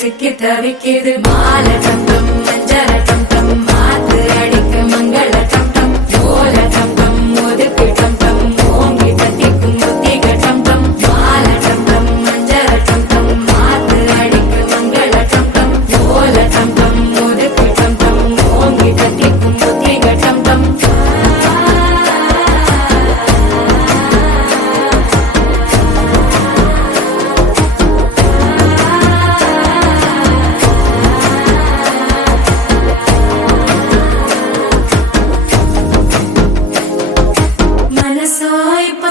சிக்கி தவிக்கிது மால டம் டம் மஞ்சள டம் டம் மாத்து அடிக்க மங்கள டம் டம் ஓல டம் டம் ஒதுக்கு டம் டம் ஓங்கி தட்டிக்கும் முத்திக டம் டம் மால டம் டம் மஞ்சள டம் டம் மாத்து அடிக்க மங்கள டம் டம் ஓல டம் டம் ஒதுக்கு டம் டம் ஓங்கி தட்டிக்கும் முத்திக டம் டம்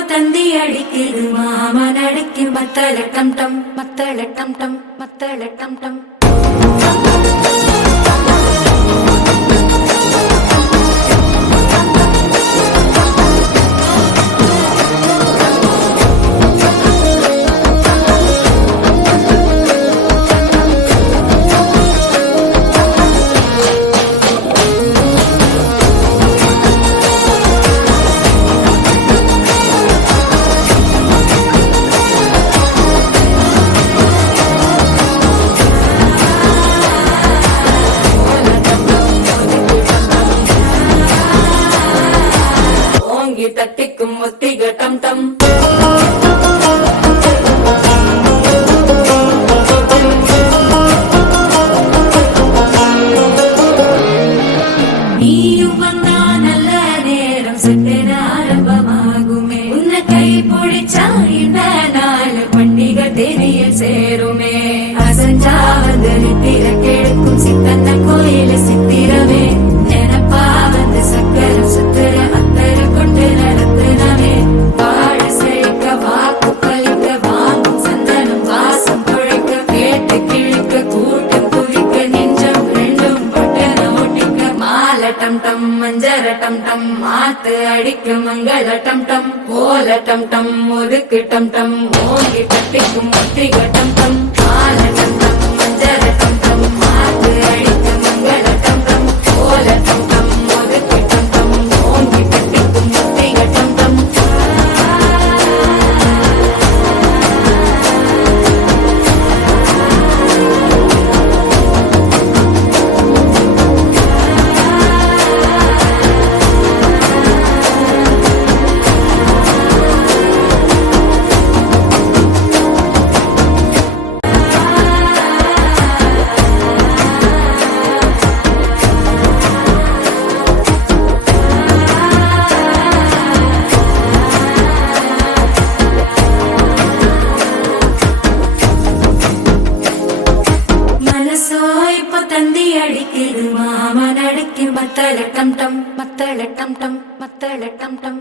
தந்தி அடிக்குது மாமன் அடிக்கு மத்தள டம் டம் மத்தள டம் டம் மத்தள டம் டம் தட்டிக்கும் முத்திக டம் டம் நீயும் வந்தா நல்ல நேரம் சட்டென ஆரம்பமாகுமே உன்னை கை பிடிச்சா இந்த நாள் பண்டிகை தேதியில் சேருமே அசஞ்சா வந்து நித்திர கெடுக்கும் சித்தன்ன கோயில சித்திரமே நினப்பா வந்து சக்கரம் சுத்துற அத்தர கொண்டு நடத்துனவே வாழ செழிக்க வாக்கு பலிக்க வாங்கும் சந்தனம் வாசம் குழைக்க கேட்டு கிழிக்க கூட்டம் குவிக்க நெஞ்சம் ரெண்டும் பட்டன ஒட்டிக்க மால டம் டம் மஞ்சர டம் டம் மாத்து அடிக்க மங்கள டம் டம் ஓல டம் டம் ஒதுக்கு டம் டம் ஓங்கி தட்டிக்கும் முத்திக டம் டம் மால டம் டம் மஞ்சர டம் டம் மாத்து அடிக்க மங்கள டம் டம் ஓல டம் டம் ஒதுக்கு டம் டம் ஓங்கி தட்டிக்கும் முத்திக டம் டம் தந்தி அடிக்குது மாமன் அடிக்கு மத்தள டம் டம் மத்தள டம் டம் மத்தள டம் டம்